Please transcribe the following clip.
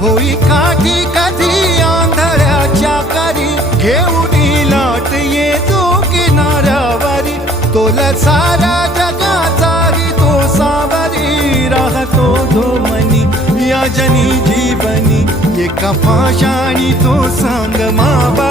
होई काठी कधी आंधळ्याच्या करी घेऊन लाट येतो किनाऱ्यावरी तोल सारा जगाचा तो सावरी राहतो मनी या जनी जीवनी एका फाशाणी तो सांग मावा